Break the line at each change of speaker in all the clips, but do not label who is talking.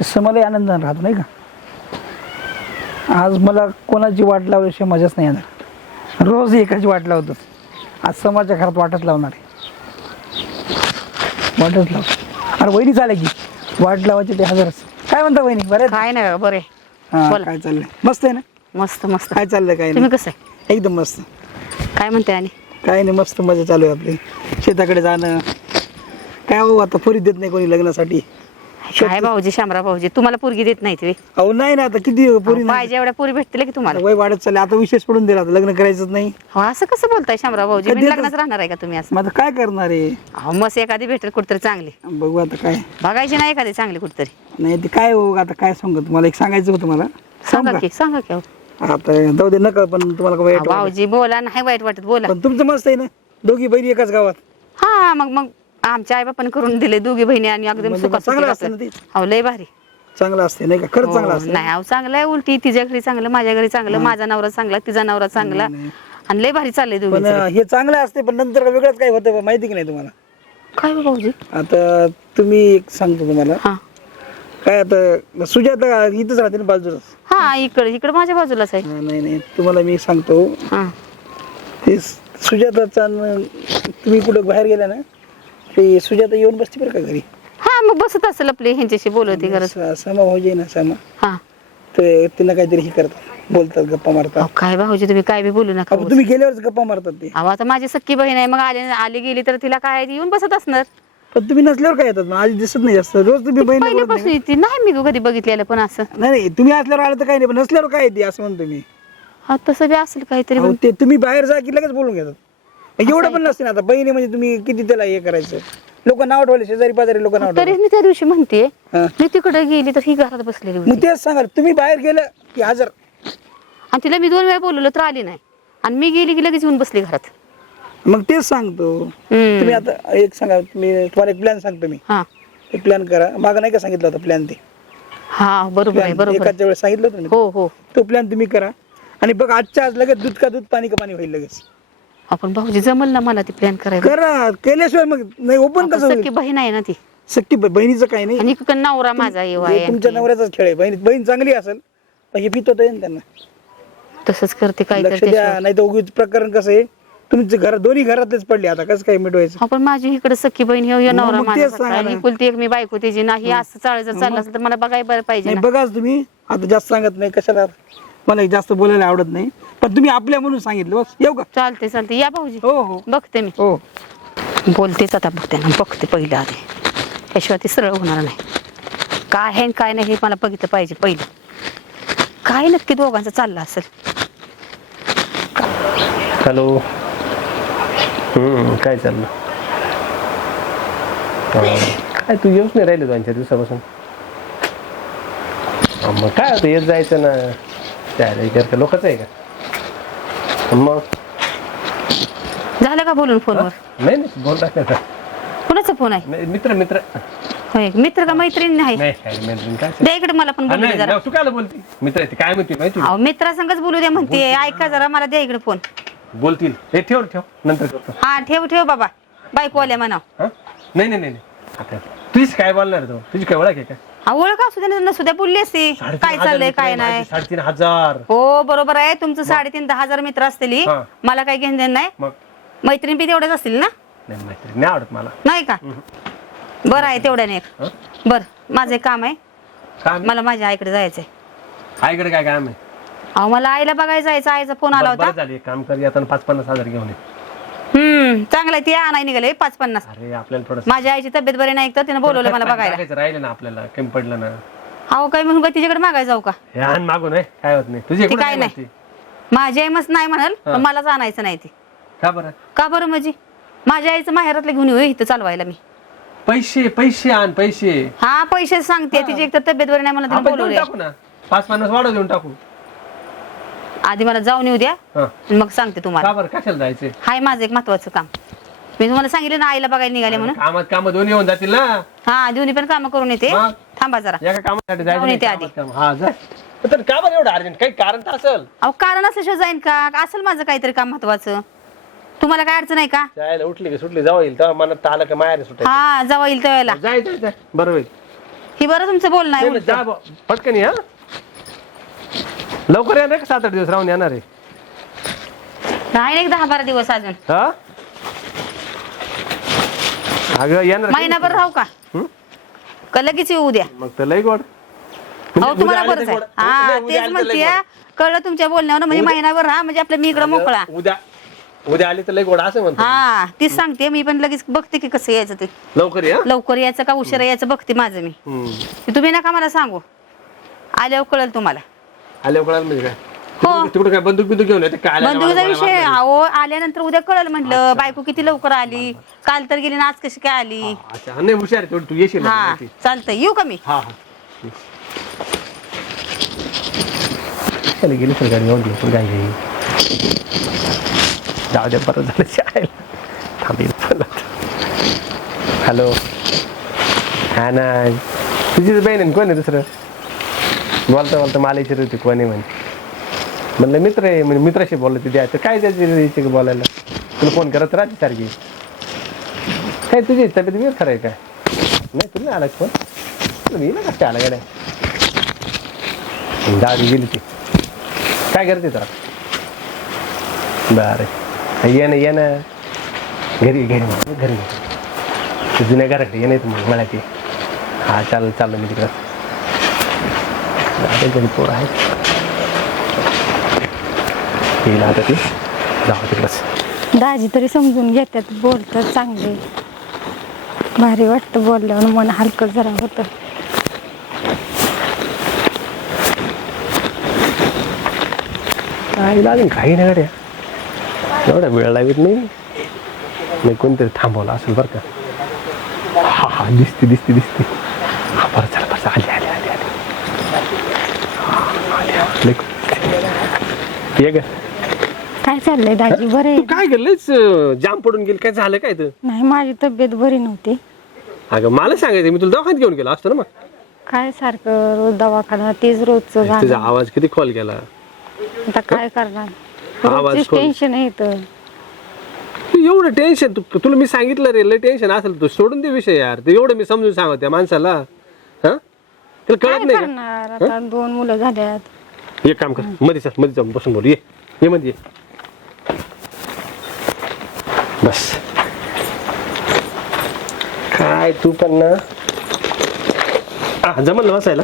तसं मला आनंदाने राहतो नाही का? आज मला कोणाची वाट लावल्याशिवाय मजाच नाही येणार. रोज एकाची वाट लावतो. आज समाजाच्या घरात वाटच लावणार आहे. वाटच लाव. अरे वहिनी चालेल की. वाट लावायची ते हजारच. काय म्हणता वहिनी? बरे
काय नाही बरे
हा. काय चाललंय? मस्त आहे ना?
मस्त मस्त.
काय चाललंय काय
तुम्ही
नाही?
कसं आहे?
एकदम मस्त.
काय म्हणते आणि?
काय नाही मस्त मजा चालू आहे आपली. शेताकडे जाणं. काय हो आता पुरी देत नाही कोणी लग्नासाठी.
काय भाऊजी शामरा भाऊजी तुम्हाला पोरगी देत नाही तुम्ही
अहो नाही ना आता किती पुरी नाही.
पाहिजे एवढ्या पोरी भेटतील की तुम्हाला?
वय वाढत चालले आता विशेष पडून दिला आता लग्न करायचंच नाही.
हो असं कसं बोलताय शामरा भाऊजी? मी राहणार आहे का तुम्ही असं?
मग आता काय करणार आहे?
अहो मस्त एखादी भेटेल कुठतरी चांगली.
बघू आता काय.
बघायची नाही एखादी चांगली कुठतरी.
नाही ते काय हो आता काय सांगू तुम्हाला? एक सांगायचं होतं मला. सांगू
सांगा. की सांगा की अहो.
का? आता जाऊ दे नका पण तुम्हाला वाईट
अहो,
वाटेल.
भाऊजी बोला नाही वाईट वाटत बोला.
पण तुमचं मस्त आहे ना? दोघी बहिणी एकाच गावात.
हा मग मग आमच्या आई बापाने करून दिले दोघी बहिणी आणि अगदी
म्हणजे चांगलं असतं ना
राहतात.
ते.
अहो लय भारी.
चांगलं असते नाही का? खरंच चांगलं
हो,
असतं.
नाही अहो चांगलं आहे उलटी तिच्या घरी चांगलं माझ्या घरी चांगलं माझा नवरा चांगला तिचा नवरा चांगला. आणि लय भारी चाललंय
पण
दोघी
अं, हे चांगलं असते पण नंतर वेगळंच काय होतं माहिती की नाही तुम्हाला?
काय हो भाऊजी?
आता तुम्ही एक सांगतो तुम्हाला.
हा.
काय आता सुजाता इथंच राहते ना बाजूलाच?
हा इकडे इकडे माझ्या बाजूलाच आहे.
हा, नाही नाही तुम्हाला मी सांगतो.
हा.
ते सुजाताचा न- तुम्ही कुठं बाहेर गेला ना ते सुजाता येऊन बसते बरं का घरी.
हा मग बसत असेल आपली ह्यांच्याशी गरज
स- समा भाऊजी आहे ना समा.
हा.
ते त्यांना काहीतरी हे करतात बोलतात गप्पा मारतात.
अहो, काय भाऊजी तुम्ही काय बी बोलू नका
अहो, तुम्ही गेल्यावरच गप्पा मारतात ते.
अहो आता माझी सख्खी बहीण आहे मग आली आली गेली तर तिला काय ती येऊन बसत असणार?
पण तुम्ही नसल्यावर काय येतात? मग आज दिसत नाही जास्त. रोज तुम्ही बहीण बोलत नाही.
पहिल्यापासून येते. नाही मी कधी बघितलेलं पण असं.
नाही नाही तुम्ही असल्यावर आलं तर काही नाही पण नसल्यावर काय येते असं म्हणतो मी.
हा तसं बी असेल काहीतरी
अहो, ते तुम्ही बाहेर जा की लगेच बोलून घेतात. एवढं पण नसते ना आता. बहिणी म्हणजे तुम्ही किती त्याला हे करायचं? लोक नाव ठेवले शेजारी पाजारी लोक नाव ठेवले
तरी मी त्या दिवशी म्हणते
हा.
मी तिकडे गेली तर ही घरात बसलेली होती.
मग तेच सांगा तुम्ही बाहेर गेलं की हजर.
आणि तिला मी दोन वेळा बोलवलं तर आली नाही. आणि मी गेली की लगेच येऊन बसली घरात.
मग तेच सांगतो.
हम्म.
तुम्ही आता एक सांगा तुम्ही तुम्हाला एक प्लॅन सांगतो मी.
हा.
एक प्लॅन करा. मागं नाही का सांगितलं होतं प्लॅन ते?
हा बरोबर आहे
प्लॅन
बरोबर आहे.
एकाच्या वेळेस सांगितलं होतं ना मी.
हो हो.
तो प्लॅन तुम्ही करा. आणि बघ आजच्या आज लगेच दूध का दूध पाणी का पाणी होईल लगेच.
आपण भाऊजी जमल ना मला ती प्लॅन करायला.
करा केल्याशिवाय मग नाही ओपन
आपण
कसं होईल?
सख्खी बहीण आहे ना ती.
सक्की ब- बहिणीचं काही नाही.
आणि इकडं नवरा माझा येऊ
हे
आहे
तुमच्या नवऱ्याचाच खेळ आहे. बहीण बहीण चांगली असेल पण हे पित ना त्यांना.
तसंच करते
लक्ष
काहीतरी
द्या नाही तर उगीच प्रकरण कसं आहे? तुमचे घर दोन्ही घरातच पडले आता कसं काय मिटवायचं?
आपण माझी इकडे सख्खी बहीण हे हे
मग-
नवरा
मग
माझा
तेच
सख्खा
सांगा
आणि
ना.
कुलती एक मी बायको त्याची नाही असं चाळ जर चाललं असेल तर मला बघायला बरं पाहिजे
नाही
ना.
बघाच तुम्ही. आता जास्त सांगत नाही कशाला? मला हे जास्त बोलायला आवडत नाही. पण तुम्ही आपल्या म्हणून सांगितलं बस येऊ का?
चालते चालते या भाऊजी.
हो हो.
बघते मी.
हो.
बोलतेच आता बघते ना बघते पहिलं आधी. त्याशिवाय ती सरळ होणार नाही. काय आहे आणि काय नाही हे मला बघितलं पाहिजे पहिलं. काय नक्की दोघांचं चाललं असेल?
हॅलो. हम्म, काय चाललं? हा, काय तू येऊच नाही राहिले दोन चार दिवसापासून? हा, मग काय होतं येत जायचं ना? का लोकच आहे का? मग?
झालं का बोलून फोनवर?
नाही नाही बोल टाकलं ना.
कुणाचा फोन आहे?
नाही, मित्र मित्र.
होय मित्र का मैत्रीण नाही
नाही काय मैत्रीण काय?
द्या इकडे मला पण बोलू दे
नाही
जरा.
बोलती? मित्र आहे ते काय म्हणते माहिती?
अहो मित्रासंगच बोलू द्या म्हणते. ऐका जरा मला द्या इकडे फोन.
बोलतील. हे ठेव ठेव. नंतर करतो.
हा ठेव ठेव बाबा. बायको आल्या म्हणा
हा? नाही नाही नाही नाही. आता तुझीच काय बोलणार तो? तुझी काय ओळख आहे का?
हा ओळख असू द्या नसू द्या बोलली असती.
साडेतीन
काय
हजार
चाललंय
मित्र
काय
आहे
नाही.
माझे, साडेतीन हजार.
हो बरोबर आहे. तुमचं साडेतीन दहा हजार मित्र असतील
हा.
मला काही घेणं देणं नाही.
मग?
मैत्रीण बी तेवढ्याच असतील ना?
नाही आवडत मला.
नाही का? बरं आहे तेवढ्याने एक.
हं?
बर माझं एक काम आहे.
काय
मला माझ्या आईकडे जायचंय.
आईकडे काय काम आहे?
अहो मला आईला बघायला जायचं. आईचा फोन आला
बरं
होता.
बरं झालं एक काम कर आता पाच पन्नास हजार घेऊन ये.
हम्म चांगलं ते आणाय निघाले पाच पन्नास.
अरे आपल्याला थोडं
माझ्या आईची तब्येत बरी नाही तर तिने बोलवलं मला बघायला.
राहिले ना आपल्याला कमी पडलं ना.
अहो काय म्हणून काय तिच्याकडे मागायला जाऊ का?
हे आण मागून आहे काय होत नाही. तुझे
ती काय नाही. माझी आई मस्त नाही म्हणाल पण मलाच आणायचं नाही ती.
का बरं?
का बरं म्हणजे? माझ्या आईचं माहेरातलं घेऊन येऊ इथं चालवायला मी.
पैसे पैसे आण पैसे.
हा पैसे सांगते तिची एक तर तब्येत बरी नाही मला तिने
आपण देऊन
बोलवलंय.
टाकू ना. पाच पन्नास वाढव देऊन टाकू.
आधी मला जाऊन येऊ द्या.
हा.
मग सांगते तुम्हाला.
का बरं? कशाला जायचे
हाय माझं एक महत्वाचं काम. मी तुम्हाला सांगितलं ना आईला बघायला निघाले म्हणून.
कामात काम दोन्ही येऊन जातील ना?
हा दोन्ही पण काम करून येते.
मग?
थांबा जरा.
एका कामासाठी
जाऊन येते आधी.
कामात काम. हा जा. तर का बरं एवढं अर्जंट? काही कारण तर असेल.
अहो कारण असल्याशिवाय जाईन का? असेल माझं काहीतरी काम महत्वाचं. तुम्हाला काय अडचण आहे का?
जायला उठली की सुटली जावं येईल. तेव्हा मनात आलं का सुटायचं?
हा जावा येईल त्यावेळेला
जाय जाय जाय. बरं होईल.
ही बरं तुमचं बोलणं आहे
नाही,
उलटं.
जा बुवा. पटकन या लवकर येणार का सात आठ दिवस? राहून येणार आहे.
राहील एक दहा बारा दिवस अजून.
हा? अगं येणार
महिनाभर राहू का?
हं?
का लगेच येऊ द्या
मग तर लई गोड.
अहो तुम्हाला
उद्या आले
बरंच
तर
आहे.
गोड.
हा
उद्या
तेच
आले तर लई
म्हणते कळलं तुमच्या बोलण्यावर म्हणजे महिनाभर राहा म्हणजे आपलं मी इकडं मोकळा.
उद्या उद्या आली तर लई गोड असं म्हणतो
हा तीच सांगते मी पण लगेच बघते की कसं यायचं ते.
लवकर या?
लवकर यायचं का उशिरा यायचं बघते माझं मी.
हम्म.
ते तुम्ही नका मला सांगू. आल्यावर कळेल तुम्हाला.
कळालं म्हणजे काय?
हो.
तिकडे- काय बंदूक बिंदूक घेऊन येते? काय मला
विषय? अहो आल्यानंतर उद्या कळेल म्हटलं बायको किती लवकर आली? काल तर गेली ना आज कशी काय आली?
अच्छा. नाही हुशार आहे, तेवढी तू येशील
हा
माहिती.
चालतंय. येऊ का मी?
हा हा. चल गेली सर गाडी काय जाऊ द्या बरं झालं शाळेला. थांबेल पण हॅलो. हा ना तुझीच बहीण आहे ना, कोण आहे दुसरं? बोलता बोलता मला विचारत होती कोणी म्हणे? म्हणलं मित्र आहे. म्हणजे मित्राशी बोललं तिथे द्यायचं. काय द्यायचं बोलायला? तुला फोन करत राहते सारखी. काय तुझी तब्येत बिर खरं आहे काय? नाही तुला आला फोन मी ना कसं आला गाड्या दादी गेली ती. काय करते तर बरं ये ना ये ना. घरी घरी घरी. तुझ्या घराकडे ये नाही मग मला ते. हा चाल चाललो मी तिकडं. घरी पोर आहे येईल आता ती जाऊ तिकडंच
दाजी तरी समजून घेतात बोलतात चांगले भारी वाटतं बोलल्यावर मन हलकं जरा होतं
काय लागेल काही नाही गाड्या एवढा वेळ लागत नाही नाही कोणतरी थांबवलं असेल बरं का हा हा दिसते दिसते दिसते हा बरं चला बरं आली आली आली आली हा, दिसते. ये ग.
काय चाललंय दाजी? बरे
तू काय गेलंच जाम पडून गेल. काय झालं काय तर
नाही माझी तब्येत बरी नव्हती.
अगं मला सांगायचं मी तुला दवाखान्यात घेऊन गेलो. असतो ना मग.
काय सारखं रोज दवाखाना तेच रोजचं
तुझा
झालं
आवाज किती खोल गेला.
आता काय करणार?
आवाज खोल.
टेन्शन येतं
तू एवढं टेन्शन तू तुला मी सांगितलं रे लय टेन्शन असेल. तू सोडून दे विषय यार. ते एवढं मी समजून सांगत त्या माणसाला. हा? तुला
काय
कळत नाही का?
करणार? आता दोन मुलं झाल्यात.
एक काम कर. मध्ये सरमध्ये जाऊन बसून बोल. ये. ये मध्ये बस. काय तू पण ना. हा जमल ना बसायला?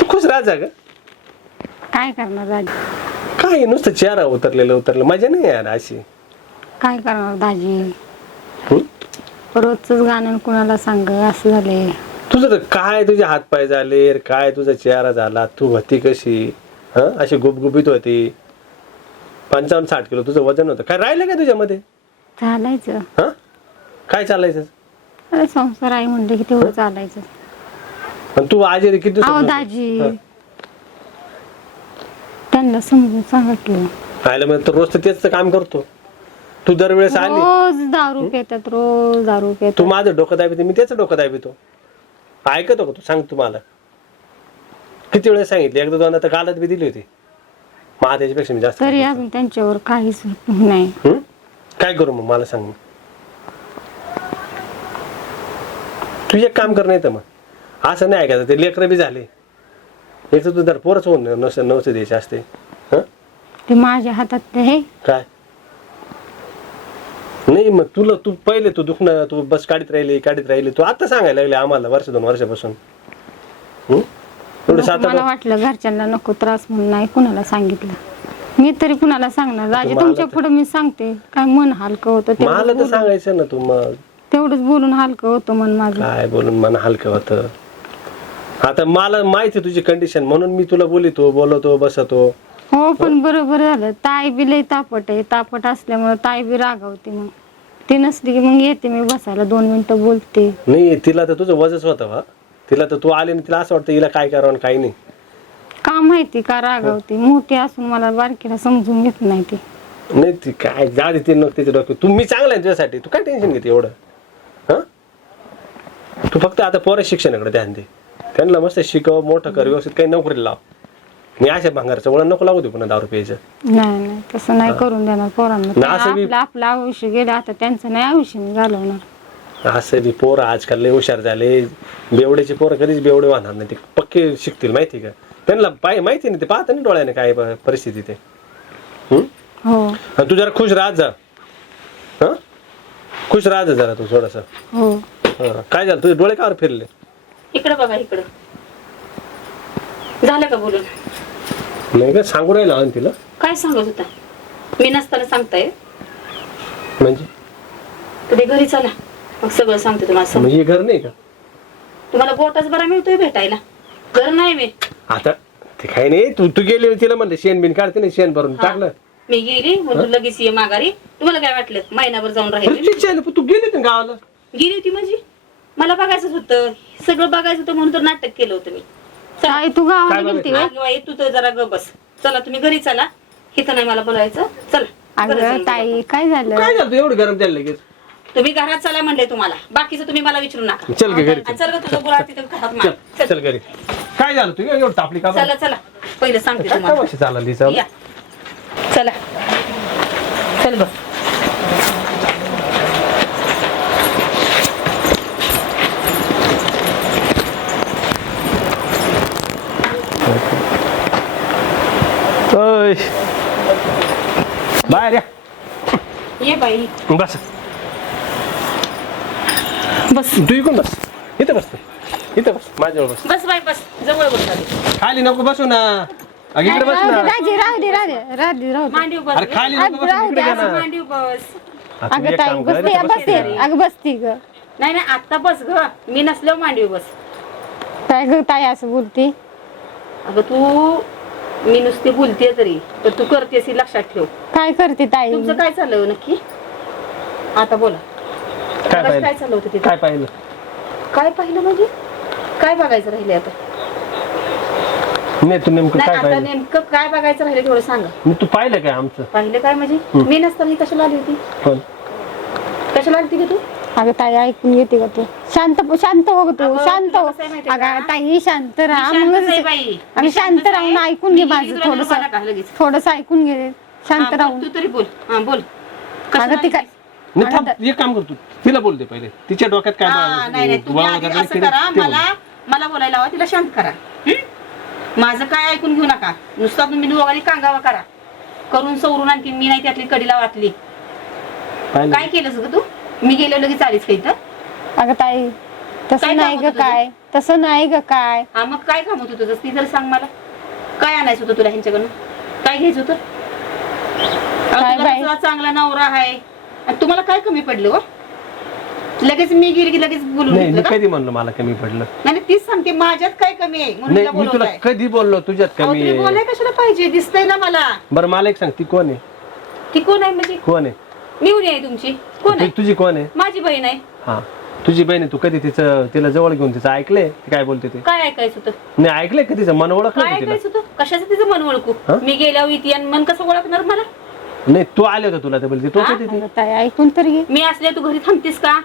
तू खुश राहा ग.
काय करणार दाजी?
काय नुसतं चेहरा उतरलेलं उतरलं मजा नाही यार अशी.
काय करणार दाजी?
हं?
रोजच गाणं कुणाला सांग असं झाले
तुझं तर काय तुझे हात पाय झाले काय तुझा चेहरा झाला तू होती कशी? हा? अशी गुबगुबीत होती. पंचावन्न साठ किलो तुझं वजन होतं. काय राहिलं का तुझ्यामध्ये?
चालायचं.
हा? काय चालायचं?
अरे संसार आहे म्हणलं की तेवढं चालायचं.
आणि तू आज किती
अहो दाजी
हा.
त्यांना समजून सांगा की.
राहिलं मग तर रोज तर तेच तर काम करतो. तू दरवेळेस आली.
रोज दारू पितात रोज दारू
तू
पितात
माझं डोकं दाबितो मी त्याचं डोकं दाबितो. ऐकतो का तू सांग तू मला किती वेळेस सांगितले? एकदा दोनदा तर गालत बी दिली होती. त्याच्यापेक्षा मी जास्त
तरी अजून त्यांच्यावर काहीच नाही.
हं? काय करू मग? मला सांग. तू एक काम कर नाही तर मग. असं नाही ऐकायचं. ते लेकरं बी झाले. एक तर तू जर पोरच होऊन नवसं नवसं द्यायचे असते. हं?
ते माझ्या हातात ते हे.
काय? नाही मग तुला तू पहिले तू दुखणं तू बस काढीत राहिली काढीत राहिली. तू आता सांगायला लागले आम्हाला वर्ष दोन वर्षापासून. हं? एवढं सात
मला वाटलं घरच्यांना नको त्रास म्हणून नाही कुणाला सांगितलं. मी तरी कुणाला सांगणार.
मला
तुमच्या
तर-
पुढे मी सांगते. काय मन हलकं होतं
मला तर
बोलून-
सांगायचं ना तू मग.
तेवढंच बोलून हलकं होतं मन माझं.
काय बोलून मन हलकं होतं? आता मला माहिती आहे तुझी कंडिशन म्हणून मी तुला बोलितो बोलवतो बसतो.
हो पण बरोबर झालं. ताई बी लई तापट आहे. तापट असल्यामुळे ताई बी रागावते मग. ती नसली की मग येते मी बसायला. दोन मिनिटं बोलते.
नाही तिला तर तुझं वजच होतं वा तिला तर तू आली ना तिला असं वाटतं हिला काय करावं आणि काय नाही.
का माहिती का रागावते? मोठी असून मला बारकीला समजून घेत नाही ती.
नाही ती काय जा दे ती नको तिचं डोकं तू मी चांगला आहे तुझ्यासाठी. तू काय टेन्शन घेते एवढं? हा? तू फक्त आता पोरं शिक्षणाकडे ध्यान दे. त्यांना मस्त शिकव मोठं कर व्यवस्थित काही नोकरीला लाव. मी अशा भांगारचं वळण नको लागू दे पुन्हा दारू प्यायचं.
नाही नाही तसं नाही करून देणार पोरांना.
ना असं बी-
आपलं आपलं आयुष्य गेलं आता त्यांचं नाही आयुष्य मी घालवणार.
असं बी पोरं आजकाल लय हुशार झाले. बेवड्याचे पोरं कधीच बेवडे वाहणार नाही. ते पक्के शिकतील माहिती का? त्यांना पाय माहिती नाही ते पाहता नाही डोळ्याने काय प- परिस्थिती ते. हम्म?
हो.
आणि तू जरा खुश राहत जा. हा? खुश राहत जा जरा तू थोडस.
हो
काय झालं? तुझे डोळे कावर फिरले.
इकडं बघा इकडं. झालं का बोलून?
नाही का सांगू राहिला आणि तिला.
काय सांगत होता? मी नसताना सांगताय.
म्हणजे?
कधी घरी चला. मग सगळं सांगते तुम्हाला.
म्हणजे हे घर नाही का?
तुम्हाला बोटाच बरा मिळतोय भेटायला. घर नाही मी
आता ते काही नाही तू तू गेली तिला म्हणलं शेण बिन काढते नाही शेण भरून टाकलं.
मी गेली म्हणून लगेच ये माघारी. तुम्हाला काय वाटलं? महिनाभर जाऊन
अरे
राहिले
ते गेली ना गावाला?
गेली होती माझी. मला बघायचंच होतं. सगळं बघायचं होतं म्हणून तर नाटक केलं होतं मी.
ताई तू गावाला
काय
गेलती
अगं बाई, तू तर जरा ग बस. चला तुम्ही घरी चला. इथं नाही मला बोलायचं. चला घरी
अगं ताई काय झालं?
काय झालं? तू एवढं गरम द्यायला लगेच.
बोला. तुम्ही घरात चला म्हणले तुम्हाला. बाकीचं तुम्ही मला विचारू नका.
चल गे घरी.
आणि चल ग तुझं गुलाब तिथं घरात मार.
चल चल. घरी. काय झालं तू एवढं तापली का बरं?
चला चला. पहिलं सांगते
काय
तुम्हाला.
चालला लिसा
या. चला. चल बघ
बाहेर या.
ये बाई.
बस.
बस.
तू इकडून बस. इथं बस तू. इथं बस. माझ्याजवळ बस.
बस बाई बस. जवळ बस आधी.
खाली नको बसू ना. अगं इकडे बस
राहू दे
ना.
राहू दे राहू दे राहू दे राहू दे राहू दे.
मांडीव बस.
अरे खाली नको बसू इकडे जा ना.
मांडीव बस.
हा, तू
अगं
एक
ताई
काम कर,
बसते
इथं बस
बसते
ना.
अगं बसती ग.
नाही नाही आता बस ग. मी नसल्यावर मांडीव बस.
काय ग ताई असं बोलती.
अगं तू मी नुसती बोलते तरी तर तू करतेस हे लक्षात ठेव.
काय करते ताई?
तुमचं काय चाललं नक्की? आता बोला.
काय
बस काय
पाहिलं
चाललं होतं तिथे?
काय पाहिलं?
काय पाहिलं म्हणजे? काय बघायचं राहिले आता?
नाही तू नेमकं
नाही
काय
आता
पाहिलं?
नेमकं काय बघायचं राहिले थोडं सांगा.
मी तू पाहिलं काय आमचं?
पाहिलं काय म्हणजे? मी नसताना ही कशाला आली होती? कशाला आली होती ग तू?
अगं ताई ऐकून घेते का तू? शांत शांत हो ग तू
अगं,
शांत
तुला
हो.
कसं आहे माहितीये
अगं
का?
ताई शांत राहा.
मी शांतच
मग
आहे बाई.
आम्ही
मी
शांत
शांतच
राहून
आहे.
ऐकून घे
मी
माझं
तुला
थोडस.
निर्माणा का लगेच?
थोडस ऐकून घे. शांत
हा, बोल,
राहून
तू तरी बोल. हा बोल. कशाला
नाही
आली?
थांब एक काम कर तू तिला बोलते पहिले. तिच्या डोक्यात काय
हा, नाही नाही तुम्ही आधी असं करा.
ते.
मला मला बोलायला हवा तिला शांत करा. हं? माझं काय ऐकून घेऊ नका. नुसता तुम्ही दोघांनी कांगावा करा. करून सवरून आणखी मी नाही त्यातली कडीला वाटली? काय केलंस ग तू? मी गेलो लगेच आलीच का इथं?
अगं ताई
काय
तसं नाही
काम
ग
होतं
काय. तसं नाही ग काय.
हा मग काय काम होतं तुझं? ती जर सांग मला. काय आणायचं होतं तुला ह्यांच्याकडनं? काय घ्यायचं होतं? अहो,
काय
तुला
बाई?
तुझा चांगला नवरा आहे. आणि तुम्हाला काय कमी पडलं हो? लगेच मी गेली की लगेच बोलून
नाही
घेतलं का?
कधी म्हणलो मला कमी पडलं?
नाही नाही, तीच सांगते माझ्यात काय कमी आहे म्हणून
नाही
तिला
मी तुला
बोलवताय.
कधी बोललो तुझ्यात
अहो,
कमी
तुम्ही
आहे.
बोलाय कशाला पाहिजे? दिसतंय ना मला.
बरं मला एक सांग ती कोण आहे?
ती कोण आहे म्हणजे?
कोण आहे?
मिळून आहे तुमची. कोण
तु-
आहे
तुझी कोण आहे?
माझी बहीण आहे.
हा. तुझी बहीण आहे तू कधी तिचं तिला जवळ घेऊन तिचं ऐकलंय? ती काय बोलते ते?
काय ऐकायचं होतं?
नाही ऐकलंय का तिचं? मन ओळखलं
काय
का तिला?
ऐकायचं होतं? कशाचं तिचं मन ओळखू?
हा?
मी गेल्यावर इथे आणि मन कसं ओळखणार मला?
नाही तू आले होता तुला ते बोलते. तो
हा?
कधी ती.
अगं ताई ऐकून तर घे.
मी असल्या तू घरी थांबतीस का?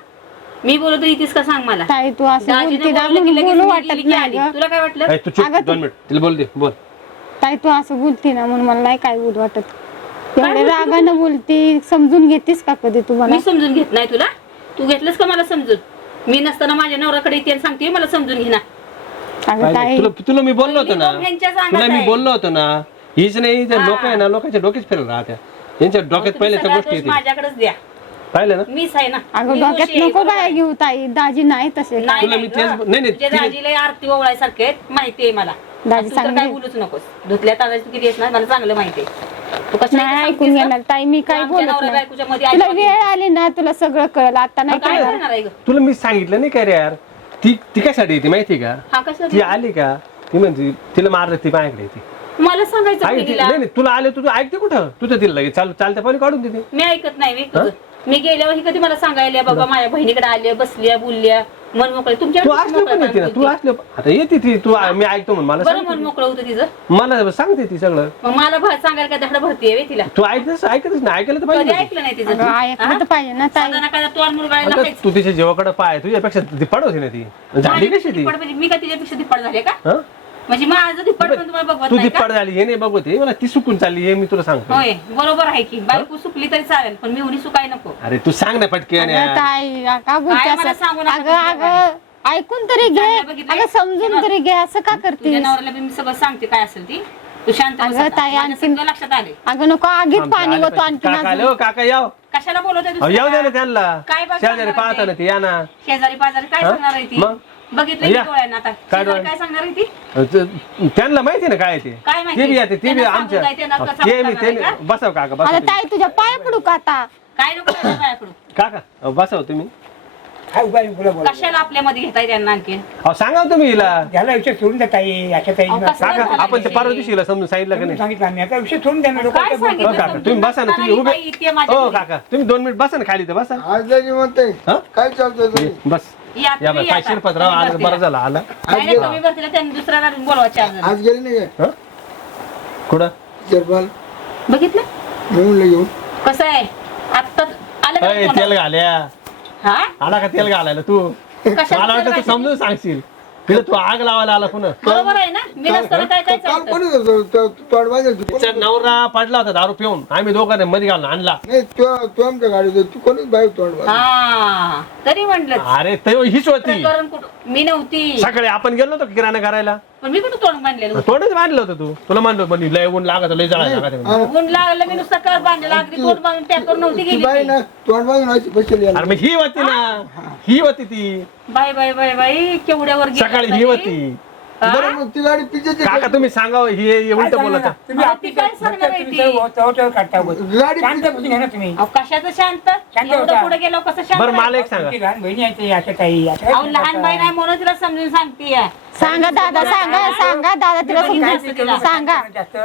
मी बोलत येतीस का सांग मला?
ताई तू असं
दाजीने
बोलती ना
बोललं की
म्हणून
लगेच
बोलू
मी
वाटत
गेली की
नाही
आली.
ग
तुला काय वाटलं?
ऐ, तू चुप
अगं,
दोन मिनिट. तिला बोल दे बोल.
ताई तू असं बोलती ना म्हणून मला नाही काय बोल वाटत. एवढे रागानं बोलती समजून घेतीस का कधी तू मला
मी समजून घेत नाही तुला. तू घेतलंस का मला समजून? मी नसताना माझ्या नवऱ्याकडे येते आणि सांगते मला समजून घे ना.
अगं
पाहिलं?
ताई.
तुला तुला मी बोललो होतो ना. तुला मी
आहे.
बोललो होतो ना. हीच नाही ते लोक आहे ना लोकांच्या डोक्यात फिरत राहत्या. यांच्या डोक्यात
तुम्ही
पहिले त्या
सगळा
गोष्टी
दोष
येतील.
माझ्याकडेच द्या.
पाहिलं ना?
मीच आहे ना.
अगं
मी
डोक्यात
दोषी आहे,
नको
बरोबर. आहे.
घेऊ ताई. दाजी नाही तसे
नाही
तुला
नाही
मी तेच-
गं.
नाही, नाही,
तुझ्या
तिने-
दाजीला आरती ओवळायसारखे आहेत माहिती आहे मला.
दाजी
तू तर
चांगली-
काय बोलूच नकोस. धुतल्या ताजाची तू किती आहेस ना मला चांगलं माहिती आहे. तू
नाही
इथे
ऐकून
सांगतेस
घेणार.
का?
ताई मी
तू
काय
आमच्या
बोलत
नवरा
नाही.
बायकोच्या मध्ये
तुला
आली
वेळ आली ना तुला सगळं कळलं. आता नाही
काय
काय
करणार आहे ग?
तुला मी सांगितलं नाही काय रे यार? ती ती कशासाठी येते माहिती का?
हा कसं
ती आली का? ती म्हणते तिला मारलं ती माझ्याकडे येते
मला सांगायचं
ऐक ती-
मुलगीला.
नाही नाही तुला आले तुझं ऐकते कुठं? तुझं तिला लगेच चाल चालत्या पाणी काढून देते.
मी ऐकत नाही मी तुझं मी गेल्यावर ही कधी मला सांगायला बाबा माझ्या बहिणीकडे आल्या बसल्या बोलल्या मन मोकळे तुमच्या
तू असले पण येते ना तू असले आता येते ती. तू मी ऐकतो म्हणून. मला
बरं मन
सांगते.
मोकळं होतं तिचं.
ती. मला सांगते ती सगळं.
मग मला भा- सांगायला काय धड भरती आहे तिला.
तू ऐकतच ऐकतच नाही. ऐकायला तर
कधी
पाहिजे
ऐकलं नाही तिचं?
अगं, ऐकलं तर पाहिजे ना ताई.
साधारण काय तोंड मुरगाळायला
अगं,
काहीच.
तू तिच्या जेवाकडे पाय. तुझ्यापेक्षा ती पड होती ना ती. झाली कशी ती?
तिप्पट म्हणजे मी का तिच्यापेक्षा तिप्पट झाले का?
हा?
म्हणजे माझं धिप्पड पण तुम्हाला बघवत
तू
नाही
धिप्पाड झाली हे नाही बघते मला ती सुकून चालली हे मी तुला सांगतो.
होय बरोबर आहे की. बायको सुकली तरी चालेल पण मी सुकाय नको.
अरे तू सांग ना पटके
अगं ताई का बोलते
काय मला
असं?
सांगू नका
अगं
तुझ्या
अगं ऐकून तरी घे.
चांगलं बघितलंय?
अगं समजून तरी घे असं का
तुझ्या
करते
नवऱ्याला बी मी सगळं सांगते काय असेल ती. तू शांत बस
अगं
आता.
ताई,
माझ्या
आणखीन-
सगळं लक्षात आले
अगं नको आगीत पाणी होतो आणखी
काका आले हो, काका याव.
कशाला बोलवते
अहो, येऊ दे ना
दुसऱ्याला?
त्यांना.
काय बघ
शेजारी पाहता ना
ते?
ते या ना.
शेजारी पाजारी काय? सांगणार आहे ती?
मग?
बघितलं की
या.
डोळ्यांना आता.
काय
शेजारी
डोळ्यांना?
काय सांगणार आहे ती?
त- त्यांना माहिती ना काय ते?
काय माहिती?
ते बी येते ते बी
त्यांना
आमच्या
सांगू काय, त्यांना कसं
ते मी
सांगणार
ते
आहे
बसाव काका
आता
बसाव
ताई तुझ्या पाय पडू का आता?
काय नको त्याच्या पायाकडून
काका अहो, बसाव तुम्ही.
काय उपाय बोला बोला.
कशाला आपल्यामध्ये घेताय त्यांना आणखी
अहो सांगा तुम्ही हिला.
त्याला विषय सोडून द्या ताई अशा ताई
अहो, कसं
काका
झालं
आपण ते? परवा दिवशी हिला समजून सांगितलं का नाही?
सांगितलं आम्ही. आता विषय सोडून द्या ना
हो
सांगितलं
काका तुम्ही बसा ना तुम्ही उभे हो. काका तुम्ही दोन मिनिट बसा ना खाली तर बसा.
आज म्हणते.
हा?
काय चालतं तुम्ही?
बस.
या,
या
तुम्ही तुम्ही
आला. बरं झालं आला.
नाही, नाही, तुम्ही भरतीला त्यांनी दुसऱ्याला बोलवा चार जण.
आज गेले नाही
हं? कुठं?
चरपाल
बघितलं?
घेऊन घेऊन.
कसं आहे? आता आलं का
अय,
तुम्हाला?
तेल घाल्या.
हा?
आला का तेल घालायला तू?
कशाला
मला वाटतं तू
तेल
समजून सांगशील. तिला तू आग लावायला आला पुन्हा.
बरोबर आहे ना? मी नसताना काय काय
काल
चालतं?
कोणी होतं? तो- तो-
तिचा नवरा पडला होता दारू पिऊन. आम्ही दोघांनी मध्ये घालून आणला.
नाही तो तू आमच्या गाडीत होता. तू कोणीच बाहेर
हा तरी म्हणलं.
अरे तय हीच होती.
प्रकरण कुठं? मी नव्हती.
सकाळी आपण गेलो होतो किराणा करायला
पण मी कुठं तोंड बांधलेलं होतं?
तोंडच बांधलं होतं तू तुला म्हणलो पण लय ऊन लागत लय जळा लागत
ऊन लागलं मी नुसतं कर बांधलेलं अगदी तोंड बांधून टॅकर नव्हती
ती
गेली
बाई
ती.
ना तोंड बसली
अरे मग ही होती ना ही होती ती
बाय बाय बाय बाई केवढ्यावर गेली
सकाळी ही. होती?
बरं मग ती गाडी पिच्याची
काका तुम्ही सांगावं हे उलट बोलत
तुम्ही
अहो,
आपली
ती काय सांगणार आहे ती?
काढता
गाडी
शांत बसून घ्या ना तुम्ही?
अहो कशाचं शांत?
शांत
एवढं
होता.
पुढे गेलो कसं शांत
बरं मला
राहायचं?
एक सांगा.
तुमची लहान बहिणी आहे ते अशा ताई अशा
अहो लहान बाई नाही म्हणून तिला समजून सांगते
सांगा दादा सांगा सांगा दादा तिला समजा. सांगा
जास्त.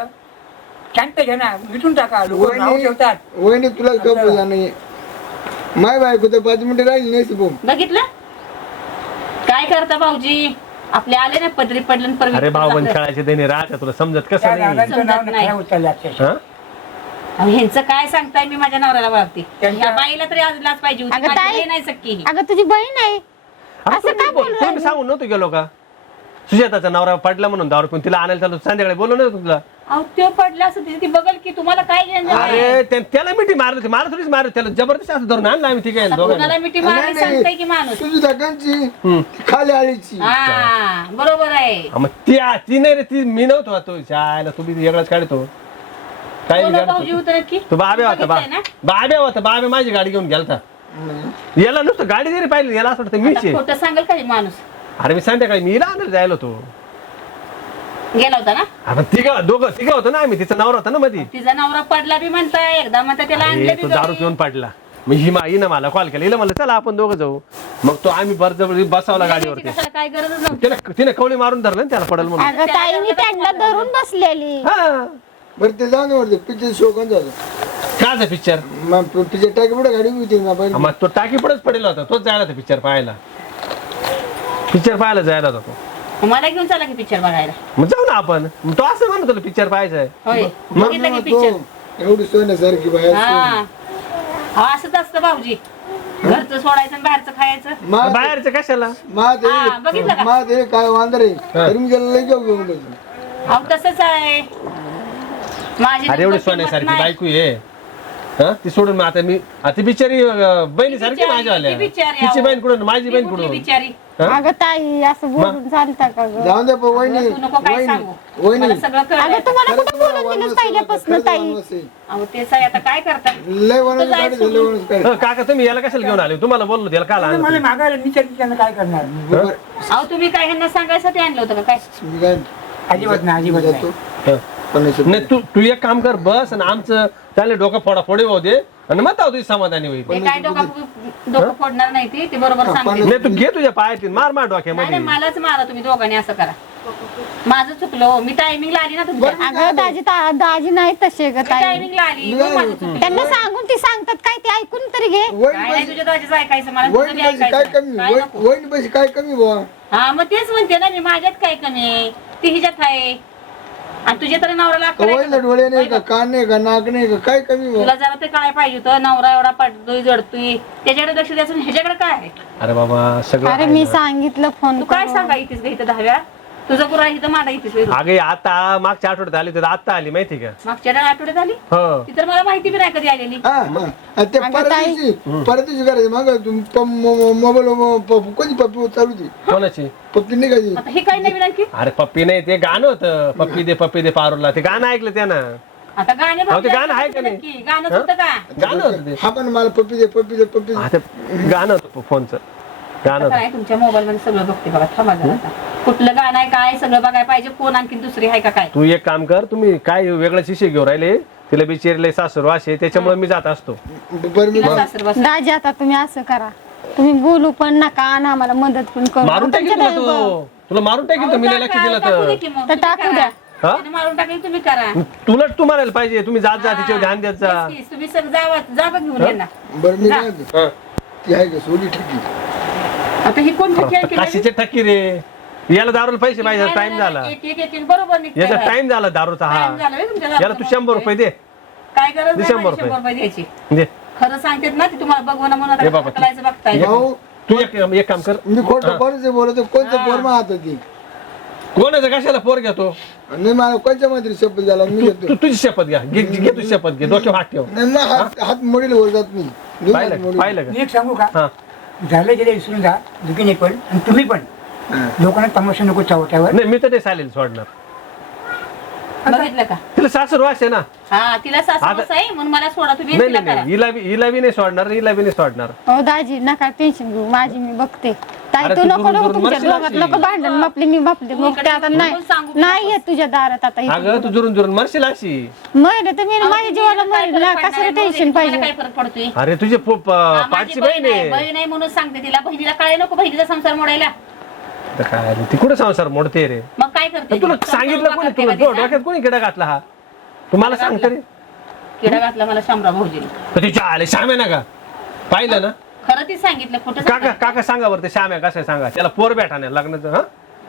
शांत घ्या ना विटून टाका लोक नाव
वहिनी
ठेवतात.
वहिनी तुला गप नाही माय बायको तर पाच मिनिटं राहिली नाही बोम
बघितलं? काय करता भाऊजी? आपले आले ना पदरी पडलं परवी
अरे भाऊ पण
आपलं-
खेळायचे त्याने राहत तुला समजत कसं नाही
दादांचं नाव
समजत नाही.
खराब उचललं अक्षरशः.
हा?
अहो, ह्यांचं काय सांगताय मी माझ्या नवऱ्याला वागते
त्यांच्या-
ह्या बाईला तरी आज लाच पाहिजे होती
अगं
माझी
ताई-
बहीण नाही सक्की ही.
अगं तुझी बहीण आहे
अरे
असं
तुम्ही
का
बोल-
बोलू
तुम्ही
राहिली?
सांगून नव्हतं गेलो का सुजाताचा नवरा पडला म्हणून दारू पण तिला आणायला चालू संध्याकाळी बोललो ना तुला.
अहो तो पडला असं ती बघल की तुम्हाला काय घेणं देणं आहे?
अरे त्या- त्याला मिठी मारली होती. मला थोडीच मारली त्याला जबरदस्त असं धरून आणलं आम्ही तिघे
आता
दोघांना.
कुणाला मिठी मारली सांगताय की माणूस?
तुझी धकांची
हम्म.
खाली आळीची
हा बरोबर आहे.
हा, मग ती ती नाही रे ती मी नव्हतो तो शाळेला तू बी वेगळाच काढतो. काय
कोण
नाही
भाऊजी
काढतो.
होतं नक्की?
तो बाबे होता बा
बघितलंय ना?
बाबे होता. बाबे माझी गाडी घेऊन गेलता. याला नुसतं गाडी जरी पाहिली याला असं वाटतं मीच
आता
आहे.
खोटं सांगेल का हे माणूस?
अरे मी संध्याकाळी मी आणायला जायला होतो.
गेला होता ना?
तिघं दोघं तिघं होतो ना आम्ही तिचा नवरा होता ना मधी.
तिचा नवरा पडला बी म्हणताय एकदा म्हणता त्याला आणलं
अरे
बी
तो दारू
घरी.
पिऊन पडला. मग ही मा हिनं मला कॉल केला हिला म्हणलं चला आपण दोघं जाऊ. मग तो आम्ही बरजबरी बसवला गाडीवरती.
कशाला काय गरजच नव्हती.
तिने तिने कवळी मारून धरलं ना त्याला पडल म्हणून.
अगं ताई मी त्यांना धरून बसलेली.
हा.
बरं ते जाऊन वरते पिक्चर शो कोण झालं
काचा पिक्चर
मग पिक्चर टाकी पुढे गाडी होती ना पहिले
मग तो टाकी पडच पडेल होता तोच जायला होता पिक्चर पाहायला. पिक्चर पाहायला जायला होता तो
मला घेऊन चला की पिक्चर बघायला.
मग जाऊ ना आपण. मग तो असं म्हणत होता पिक्चर पाहायचा
होय. बघितलं की पिक्चर
एवढी सोन्यासारखी बाई
हा. हा, असंच असतं भाऊजी. घरचं सोडायचं आणि बाहेरचं खायचं.
मा
बाहेरचं कशाला?
मा ते
हा, बघितलं का?
मा ते काय वांदर. आहे तरी मी त्याला लई घेऊन घेऊन बसलो.
अहो तसंच आहे. माझी
अरे एवढी
तर किंमत
सोन्यासारखी
नाही.
बायको आहे. हा? ती सोडून मग आता मी आता ती बिचारी अं, बहिणीसारखी
बिचारी,
माझ्या आल्या
ती बिचारी,
तिची
अहो.
बहीण कुठून? माझी
ती
बहीण
कुठली
कुठून?
बिचारी?
अगं ताई असं बोलून चालता का गं?
जाऊन दे पण वहिनी
तू नको काय
वहिनी
सांगू?
वहिनी.
मला सगळं
अगं
कळलं
तुम्हाला
खरंच
कुठं
तुम्हाला
बोलून दिलं
वनवास
पहिल्यापासून
खरंच
ताई?
वनवास. आहे.
अहो तेच आहे आता काय करता
लय वनवास
आहे.
वनवास
काका तुम्ही याला कशाला घेऊन आले? तुम्हाला बोललो त्याला काल
मला मागायला त्यांना काय करणार.
अहो तुम्ही काय ह्यांना सांगायसाठी आणलं होतं का? काय?
मी काय
अजिबात नाही अजिबात नाही.
जातो.
हं. तू तू एक काम कर बस आणि आमचं त्याला डोकं फोडा फोडे होऊ दे. आणि मग तुझी समाधानी होईल.
ते काय डोका डोकं फोडणार नाही ती ते बरोबर सांगते.
नाही तू घे तुझ्या पायातील मार मार
नाही
डोक्यामध्ये.
नाही, मलाच मारा तुम्ही दोघांनी असं करा. माझं चुकलो मी टायमिंगला आली ना तुमच्या.
अगं दाजी ता- दाजी नाही तसे ग ताई.
टायमिंगला आली. मग माझं चुकलं.
त्यांना सांगून ती सांगतात काय ते ऐकून तरी घे.
काय नाही तुझ्या दाजीचं ऐकायचं मला तुझं
वहिनी
बी
पैसे काय
ऐकायचं
कमी
काय
वहि-
नको.
वहिनी पैसे काय कमी बुवा?
हा मग तेच म्हणते ना मी माझ्यात काय कमी आहे? ती हिच्यात आहे. आणि तुझ्या तर नवऱ्याला अक्कल आहे
वहिनीला
का?
डोळे नाही का कान नाही का नाक नाही का काय कमी
तुला जरा ते काय पाहिजे होतं नवरा एवढा पडतोय जडतोय. त्याच्याकडे लक्ष द्यायचं आणि ह्याच्याकडे काय आहे?
अरे बाबा सगळं
अरे
आहे
मी
ना.
सांगितलं फोन
तू काय सांगा इथेच इथं दहाव्या? तुझं गुरा इथं माडा वेरू.
अगे आता मागच्या आठवड्यात आली तर आता आली माहिती का?
मागच्या डाळ आठवड्यात आली?
हो.
ती तर मला माहिती बी नाही कधी आलेली.
हा ते परत दिवशी करायचं मग मोबाईल कोणती पप्पी चालू ती
कोणाची?
पप्पी निघायची
आता हे काय नवीन आणखी
अरे पप्पी नाही ते गाणं होतं. पप्पी दे पप्पी दे पारूला ते गाणं ऐकलं त्यानं.
आता गाणे
अहो, ते
बघते
गाणं आहे का नाही?
नक्की. गाणं होतं का?
गाणं होतं ते.
हा पण मला पप्पी दे पप्पी दे पप्पी दे.
हा, ते गाणं होतं फोनचं. गाणं
आता
होतं.
काय तुमच्या मोबाईल मध्ये सगळं बघते बघा. थांबा जरा आता. कुठलं गाणं आहे काय सगळं बघायला पाहिजे. कोण आणखी दुसरी आहे का काय?
तू एक काम कर तुम्ही काय वेगळं शिशे घेऊन राहिले? तिला बिचारले सासू वाशे त्याच्यामुळे मी जात असतो.
बरं मी
तिला सासर बस
दाजी आता तुम्ही असं करा. तुम्ही बोलू पण नका आणि आम्हाला मदत पण करू.
मारून टाकील तुला
तुमच्या
तू. तुला मारून टाकील तुम्ही नाही लक्ष दिलं तर.
तर टाकू द्या.
हा?
मारून टाकेल तुम्ही करा.
तुला तू मारायला पाहिजे. तुम्ही जात जा तिच्यावर ध्यान देत जा.
तेच तुम्ही सगळं जावा जावा घेऊन यांना
बरं मी काय म्हणतो,
हा.
ती आहे का सोडी ठेकी?
आता ही कोण ठेकी
काशीचे टक्की रे. याला दारूला पैसे पाहिजे
नाही,
टाइम
नाही,
झाला.
एक एक एक एक बरोबर निघतंय
याचा
बाहेर.
टाइम झाला दारूचा हा.
Time झाला होय तुमच्या
याला तू
दारूचा
शंभर रुपये दे.
काय गरज नाही
शंभर रुपये.
द्यायची.
दे.
खरं सांगतेत ना ती तुम्हाला म्हणून
हे बाबा,
बघताय.
भाऊ
तू एक एक काम कर.
मी खोटं कोणाचं बोलतो कोणतं पोर मग हात ती
कोणाचं कशाला पोर घेतो?
नाही मला कोणत्या मंत्री शपथ झाला मी
तू
घेतो?
तू तुझी शपथ घ्या. घे घे तुझी शपथ घे. डोक्यावर हात ठेव.
नाही मग हात हात मोडील वर जात नाही. हात
पाहिलं
मोडील.
पाहिलं का?
मी एक सांगू का?
हा.
झालं गेले विसरून जा. दुखीने पण आणि तुम्ही पण. लोकांना तमाशा नको चावट्यावर
नाही मी तर ते चालेल सोडणार.
बघितलं का?
तिला सासर वास आहे ना.
हा तिला सासू
आता-
आहे म्हणून मला सोडा तुम्ही
नाही
तिला
नाही
करा.
नाही हिला बी हिला बी नाही सोडणार हिला बी नाही सोडणार.
हो दाजी नका टेन्शन घेऊ माझी मी बघते. ताई
अरे
तू
तू
नको
दुरून
नको
दुरून
तुमच्या
मरशील
दोघात
अशी.
नको भांडण मापली मी मापली
तू
मग
इकडे
ते आता नाही
बोलून सांगू
नाही येत तुझ्या दारात आता
अगं तू जुरून जुरून मरशील अशी.
मग तर मी माझ्या जीवाला मरेल ना? कसं टेन्शन
काय
पाहिजे?
फरक पडतोय?
अरे तुझे पो- प-
हा, माझी
पाठची बहीण
बहीण आहे
आहे.
बहीण आहे म्हणून सांगते तिला बहिणीला कळे नको बहिणीचा संसार मोडायला.
तर काय रे, ती कुठे संसार मोडते रे?
मग काय करते
तुला सांगितलं कोणी? तुला
तिचा?
डोक्यात कोणी किडा घातला हा? तुम्हाला सांगते रे
किडा घातला मला शामराव भाऊजीने.
तर तिच्या आले श्याम आहे ना का? पाहिलं ना?
खरं ती सांगितलं. खोटं
काका
सांगितलं.
काका सांगा बरं ते श्याम आहे कसं आहे सांगा? त्याला पोर बेटा नाही लग्नाचं हा?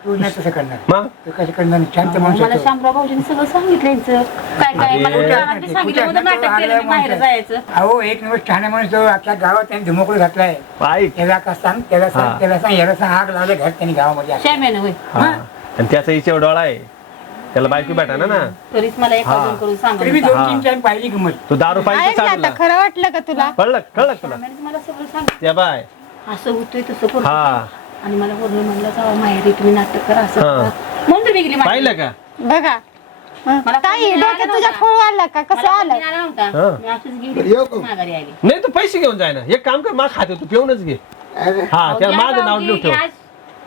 तू नाही तसं करणार
मग
तू कसं करणार शांत माणूस
मला
होतो.
शामराव भाऊजीने सगळं सांगितलं. काय काय? मला
अरे.
उदाहरण बी सांगितलं. होतं नाटक केलं मी बाहेर जायचं.
अहो एक दिवस ठाणे माणूस जो आपल्या गावात त्यांनी धुमोकूळ घातलाय.
ऐक
त्याला का सांग त्याला सांग. त्याला सांग याला सांग आग लावले घर त्यांनी गावामध्ये.
श्याम्यानं होय.
हा. आणि त्याचा हिच्यावर डोळा आहे. त्याला बायको बेटा ना. ना
तरीच मला एक
हा.
अजून करून
तरी मी
सांगितलं
दोन तीन टाइम पाहिली
तू दारू पाहिजे
ऐक ना आता
चालला
खरं वाटलं का तुला?
कळलं कळलं का तुला
मला सगळं सांगितलं.
त्या बाय.
असं होतोय तसं
हा.
आणि मला वरून म्हणलं जावा माहेरी तुम्ही नाटक करा असं
हा.
करा. म्हणून तुम्ही गेली.
पाहिलं का
बघा.
मला
ताई
फोन
डोक्यात
आला
तुझ्या
नव्हता.
खोळ आला का कसं
मला
आलं
फोन आला नव्हता. मी अशीच
बरं, येऊ
गेली
का?
माघारी आली
नाही तू पैसे घेऊन जाय ना एक काम कर माग खाते तू पिऊनच घे
अरे,
हा
अहो,
त्याला
घ्या
माझं नाव लिहून ठेव
घ्या.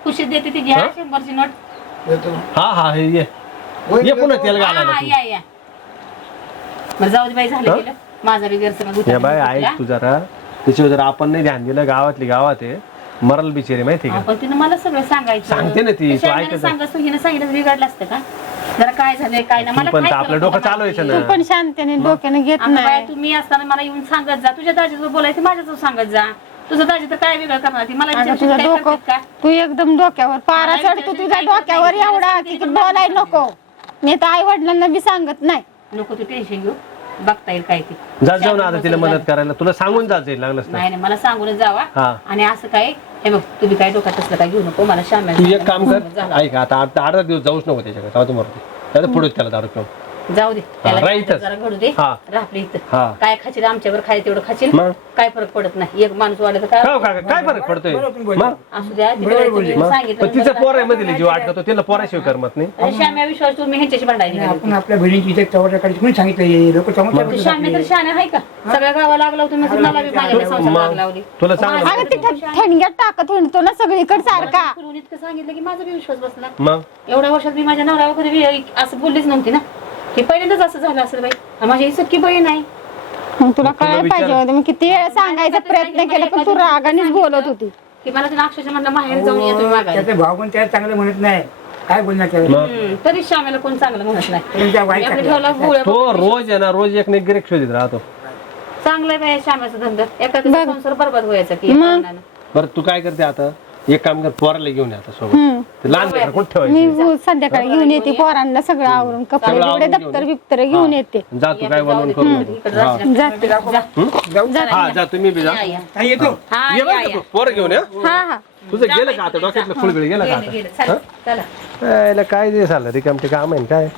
खुशीत देते ती घ्या
हा?
शंभरची नोट.
हा हा हे ये पुन्हा. तेल
हा,
घालायला
हा,
तू.
या या बरं जाऊ दे बाई झालं? गेलं माझा बी गैरसमज
या बाय ऐक तू जरा त्याच्यावर जर आपण नाही ध्यान दिलं गावातली गावात आहे मरल बिचारी माहिती का?
पण तिनं मला सगळं सांगायचं.
सांगते ना ती, तू ऐकत
सांगत तू हिनं सांगितलं बिघडलं असतं का? जरा काय झालंय काय नाही मला
पण
काय
तर आपलं डोकं चालवायचं
बाकी.
ना.
तू पण शांतने डोक्याने घेत नाही.
तुम्ही असताना मला येऊन सांगत जा. तुझ्या दाजीचं बोलायचं माझ्याच सांगत जा. तुझं दाजी तर काय वेगळं करणार? ती मला
अगं
विचारशील
तुझं
काय
डोकं
करतेस का?
तू एकदम डोक्यावर पारा
मला
चढतो
विचारशील
तुझ्या
काय
डोक्यावर
करतेस?
एवढा की तू बोलाय नको. मी तर आई वडिलांना बी सांगत नाही.
नको तू टेन्शन घेऊ. बघता येईल काय ते.
जात जाऊ ना आता तिला मदत करायला. तुला सांगून जात जाईल
नाही नाही मला सांगूनच जावा.
हा.
आणि असं काय हे बघ तुम्ही काय डोक्यात असलं काय घेऊ नको मला शाम्या
तू एक काम कर. ऐक आता आठ आठ दिवस जाऊच नको त्याच्याकडे. जाऊ तू मरतो पुढे त्याला दारू पिऊन.
जाऊ दे त्याला
राहीतच.
जरा घडू दे.
हा.
राहले इथं. काय खाशील आमच्यावर खाय तेवढं खाशील.
मग?
काय फरक पडत नाही. एक माणूस वाढलं तर काय
काय हो काका काय फरक पडतोय?
बरोबर तुम्ही बोलले.
मग?
असू द्या
बरोबर
तुम्ही
मग?
सांगितलं
पण तिचं पोर आहे मध्ये जीव वाटतो तिला पोराशिवाय करमत नाही.
अरे श्याम्या विश्वास तुम्ही ह्यांच्याशी भांडायला
आणि
निघाले
आपण आपल्या बहिणीची इथे कोणी सांगितलं लोक
होते. श्याम्या तर शाने आहे का? सगळ्या गावाला लागला मला बी माझ्या लावली
तुला सांग
अगं तिथं ठणग्यात टाकत हिंडतो ना सगळीकडे सारखा.
फिरून इतकं सांगितलं की माझा बी विश्वास बसला.
मग?
एवढ्या वर्षात मी माझ्या नवऱ्यावर कधी बी असं बोललीच नव्हती ना. हे पहिल्यांदाच असं झालं असेल बाई. माझी ही सख्खी बहीण आहे.
मग तुला कळायला
विचार-
पाहिजे होतं मी किती वेळा सांगायचा प्रयत्न केला पण तू रागानेच बोलत होती.
की मला तिने अक्षरशः म्हणलं माहेर जाऊन येतो मागायला
त्याचे भाव पण त्याला चांगलं म्हणत नाही. काय बोलणार त्याला?
हम्म, तरी श्यामेला कोण चांगलं म्हणत नाही.
त्यांच्या
मी
वाईट
आपलं
टाकलं.
ठेवला भोळ्या
तो रोज आहे ना रोज एक नाही गिरेक शोधित राहतो.
चांगलं आहे बाई श्यामाचा धंदा. एका
बघ.
संसार बरबाद व्हायचा की
मग?
कारणानं.
बरं तू काय करते आता? एक काम कर पोराला घेऊन ये आता सोबत. ते लहान लेकरं कुठं
मी
ठेवायचे
संध्याकाळी घेऊन येते पोरांना सगळं आवरून कपडे
सगळं
बिपडे
आवरून
दप्तर
घेऊन
बिप्तर घेऊन येते.
जा तू काय बनवून करू नको. हा. हा जा तुम्ही बी जा.
हा, येतो.
ये बरं का तू, पोरं घेऊन या.
हा हा.
तुझं गेलं का आता? डोक्यातलं फुलबिळ गेलं का आता? हा? यायला काय जे झालं रिकामटे काम आहे न काय?